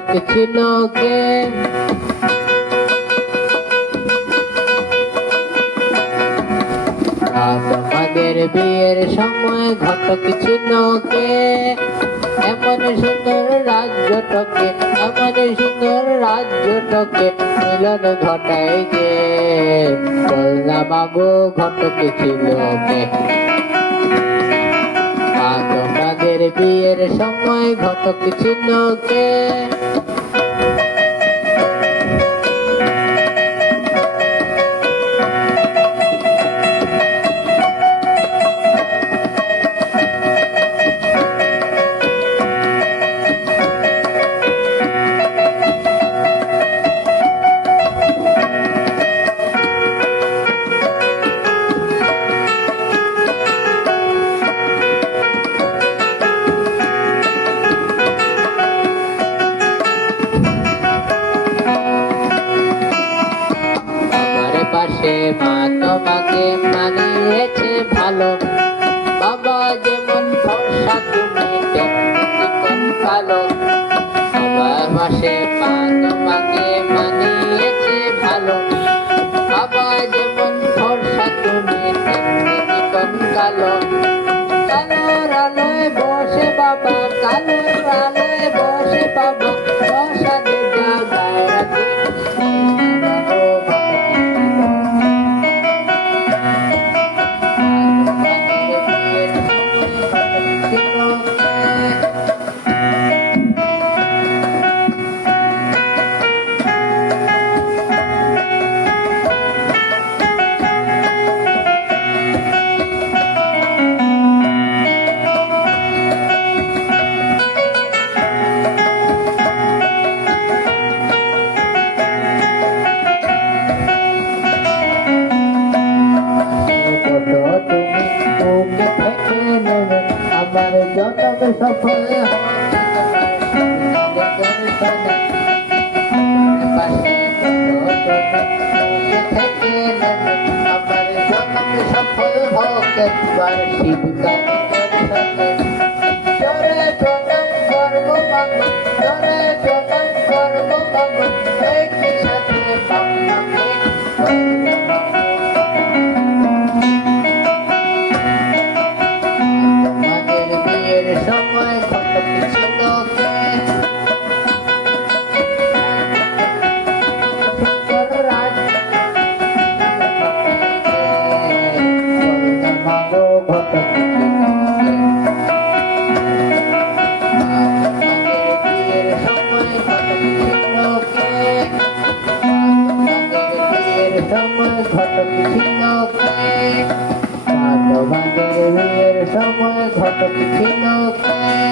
ঘটক ছিল কে? তোমাদের বিয়ের সময় ঘটক ছিল কে? এমন সুন্দর রাজ্যটকে, এমন সুন্দর রাজ্যটকে মিলন ঘটায় কে? বললাম মাগো ঘটক ছিল কে? তোমাদের বিয়ের সময় ঘটক ছিল কে? পাশে মা তোমাকে মানিয়েছে ভালো, বাবা যেমন ফর্সা তুমি তেমন কালো। বাবার পাশে মা তোমাকে মানিয়েছে ভালো, বাবা যেমন ফর্সা তুমি তেমন কালো। কালোর আলোয় বসে বাবা, কালোর আলোয় বসে বাবা, বসাতে জায়গায় রাখি। আমার জন্ম সফল পাশে থেকে আমার জন্ম সফল হোক একবার শিবকালী জরে প্রণাম করব মাগো, জরে প্রণাম করব মাগো, একই সাথে বাবাকে সময় ঘটক ছিল কে? মাগো ঘটক বিয়ের সময় ঘটক ছিল কে? বিয়ের সময় ঘটক ছিল কে? তোমাদের বিয়ের সময় ঘটক ছিল কে?